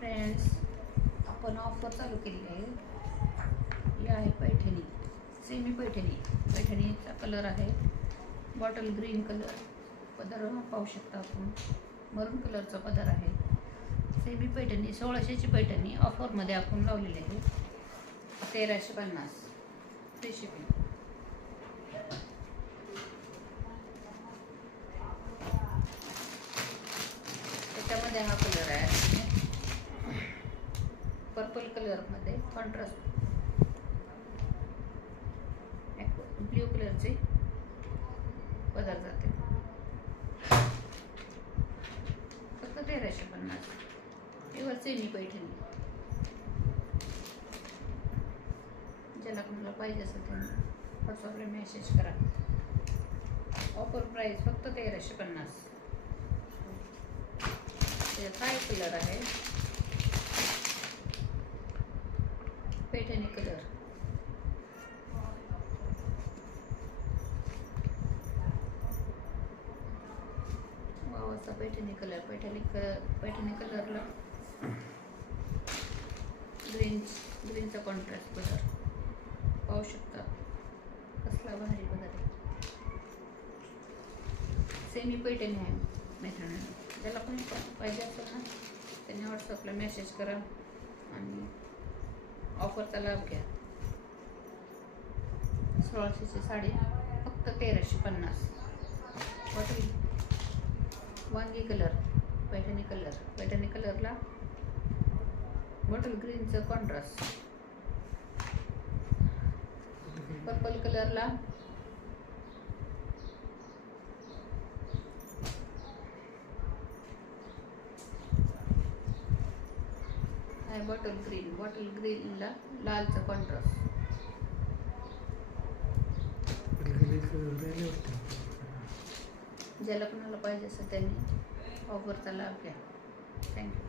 Friends, आपण offer चालू केली आहे. ही आहे पैठणी, सेमी पैठणी. पैठणीचा कलर आहे बॉटल ग्रीन कलर. पदर पाहू शकता आपण, मरून कलरचा पदर आहे. सेमी पैठणी 1600ची पैठणी ऑफरमध्ये आपण लावलेली आहे. 1350 फ्री शिपिंग. त्याच्यामध्ये हा कलर आहे पर्पल कलरमध्ये कॉन्ट्रास्ट ब्ल्यू कलरचे पदर जाते. फक्त 1350 एवढं सेमी पैठणी. ज्याला कोणाला पाहिजे असेल त्यांनी व्हॉट्सअपला मेसेज करा. ऑफर प्राईस फक्त 1350. त्याच्यात हा कलर आहे पैठणी कलर. वावचा पैठणी कलर. पैठणी कलरला ग्रीनचा कॉन्ट्रास्ट पदर पाहू शकता. कसला भारी पदर आहे. सेमी पैठणी आहे मैत्रिणी. ज्याला कोणी पाहिजे असेल ना त्यांनी व्हॉट्सअपला मेसेज करा आणि ऑफरचा लाभ घ्या. 1600ची साडी फक्त 1350. बॉटल वांगी कलर पैठणी कलर. पैठणी कलरला बॉटल ग्रीनचं कॉन्ट्रास्ट. पर्पल कलरला आहे बॉटल ग्रीनला लालचं कॉन्ट्रास्ट. ज्याला कोणाला पाहिजे असेल त्यांनी ऑफरचा लाभ घ्या. थँक्यू.